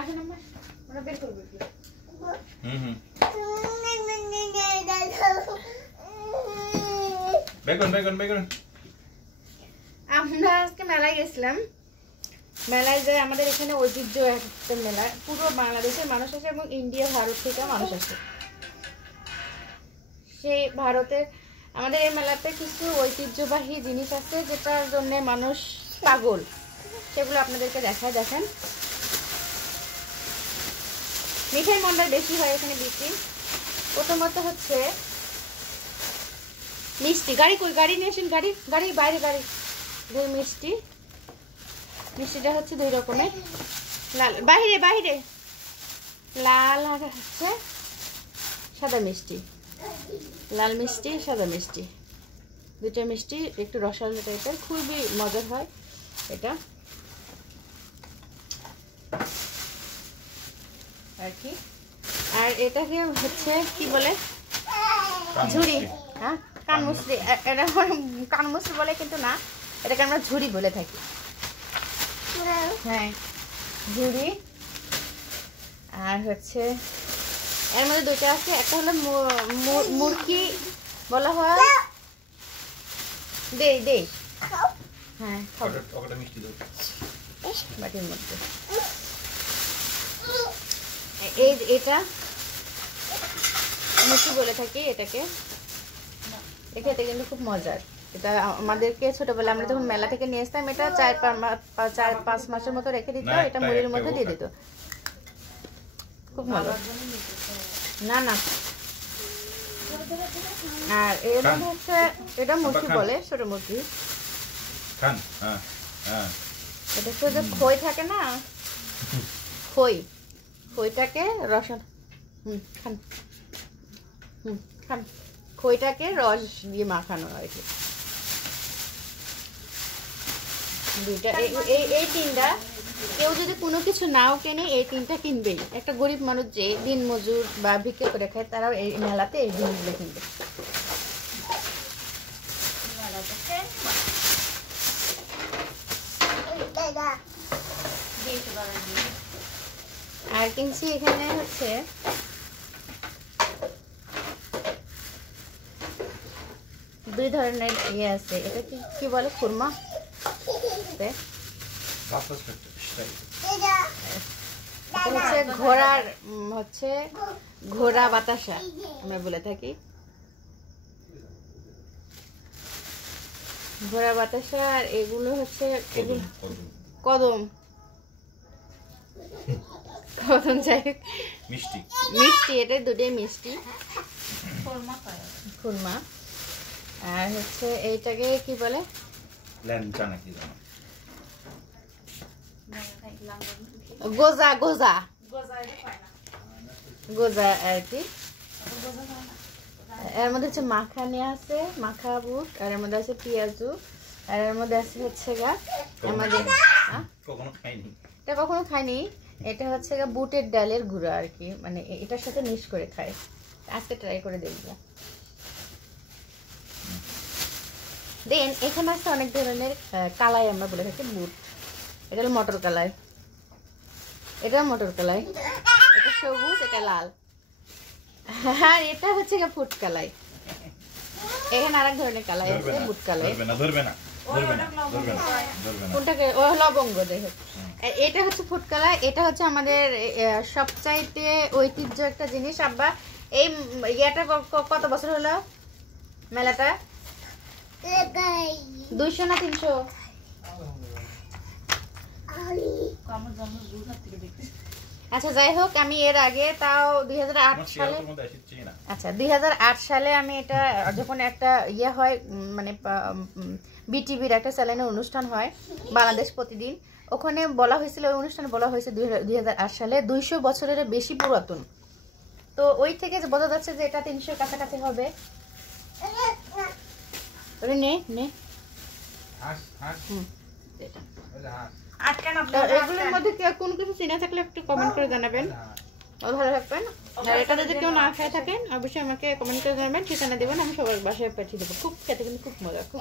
আসেন আম্মা আমরা বের করব কি বেগুন আমরা আজকে মেলায় গেছিলাম। মেলায় যায় আমাদের এখানে ঐতিহ্য একটা মেলা, পুরো বাংলাদেশের মানুষ আসে এবং ইন্ডিয়া ভারত থেকে মানুষ আসে। সেই ভারতের আমাদের এই মেলাতে কিছু ঐতিহ্যবাহী জিনিস আছে যেটার জন্য মানুষ পাগল, সেগুলো আপনাদেরকে দেখায়। দেখেন, মিঠাই মন্ডার বেশি হয় এখানে বিক্রি। প্রথমত হচ্ছে মিষ্টি। গাড়ি কই? গাড়ি নিয়ে আসেন, গাড়ি গাড়ি বাইরে গাড়ি। মিষ্টি, মিষ্টিটা হচ্ছে দুই রকমের, লাল বাহিরে বাহিরে লাল আর হচ্ছে সাদা মিষ্টি। লাল মিষ্টি, সাদা মিষ্টি, দুইটা মিষ্টি একটু রসালো টাইপের, খুবই মজার হয় এটা আর কি। আর এটাকে হচ্ছে কি বলে? ঝুড়ি। হ্যাঁ, কানমুসরি। এটা কানমুসরি বলে কিন্তু না, এটাকে আমরা ঝুড়ি বলে থাকি। হ্যাঁ, ঝুড়ি। আর হচ্ছে এর মধ্যে দুইটা আছে, একটা হলো মুরকি বলা হয়। দে দে, হ্যাঁ বাটির মধ্যে। এটা মুরকি বলে থাকি এটাকে। খেতে কিন্তু খুব মজার। এটা আমাদেরকে ছোটবেলা আমরা যখন মেলা থেকে নিয়ে আসতাম, এটা 4-5 মাসের মতো রেখে দিত, এটা মুড়ির মধ্যে দিয়ে দিত, খুব মজা। না না, আর এর মধ্যে হচ্ছে এটা মুরগি বলে, ছোট মুরগি। এটা হচ্ছে যে খই থাকে না, খইটাকে রসন খান খান, খইটাকে রস দিয়ে মাখানো আর কি। দুইটা এই তিনটা, কেউ যদি কোনো কিছু নাও কেনে এই তিনটা কিনবেই। একটা গরিব মানুষ যে দিন মজুর বা ভিক্ষা করে খায়, তারাও এই মেলাতে এই জিনিসগুলো কিনবে। আর কিনছি এখানে হচ্ছে দুই ধরনের ইয়ে আছে, এটা কি বলে? খুরমা। হচ্ছে ঘোড়ার হচ্ছে ঘোড়া বাতাসা আমরা বলে থাকি। ঘোড়া বাতাসা। আর এগুলো হচ্ছে কদম কদম যাই মিষ্টি মিষ্টি, এটা দুটোই মিষ্টি, খুরমা। আর হচ্ছে এইটাকে কি বলে? গোজা গোজা গোজা আর কি। এর মধ্যে হচ্ছে মাখানি আছে, মাখা বুট, আর এর মধ্যে আছে পেঁয়াজু, আর এর মধ্যে আছে হচ্ছে গা আমাদের এটা কখনো খাইনি। এটা হচ্ছে গা বুটের ডালের গুঁড়া আর কি, মানে এটার সাথে মিক্স করে খায়। আজকে ট্রাই করে দেখবো। দেন এখানে আছে অনেক ধরনের কালাই, আমরা বলে থাকি বুট। এটা হলো মটর কালাই, এটা মটর কালাই, এটা সবুজ, এটা লাল। আর এটা হচ্ছে ফুট কালাই। এখানে আরেক ধরনের কালাই আছে, বুট কালাই। কোনটাকে? ও লবঙ্গ। দেখো, এটা হচ্ছে ফুট কালাই। এটা হচ্ছে আমাদের সবচাইতে ঐতিহ্য একটা জিনিস। আব্বা, এই ইয়েটা কত বছর হলো মেলাটা? 200 না 300? আচ্ছা, যাই হোক, আমি এর আগে তাও 2008 সালে, আচ্ছা 2008 সালে আমি এটা যখন একটা ইয়ে হয়, মানে বিটিভির একটা চ্যানেলের অনুষ্ঠান হয় বাংলাদেশ প্রতিদিন, ওখানে বলা হয়েছিল, ওই অনুষ্ঠানে বলা হয়েছে 2008 সালে 200 বছরের বেশি পুরাতন। তো ওই থেকে বোঝা যাচ্ছে যে এটা 300 কাছাকাছি হবে। নে নে, এগুলোর মধ্যে কোনো কিছু চিনা থাকলে একটু কমেন্ট করে জানাবেন, ভালো থাকবেন। আর এটা যদি কেউ না খেয়ে থাকেন অবশ্যই আমাকে কমেন্ট করে জানাবেন, ঠিকানা দেবেন, আমি সবার বাসায় পাঠিয়ে দেবো। খুব খেতে কিন্তু খুব মজা, খুব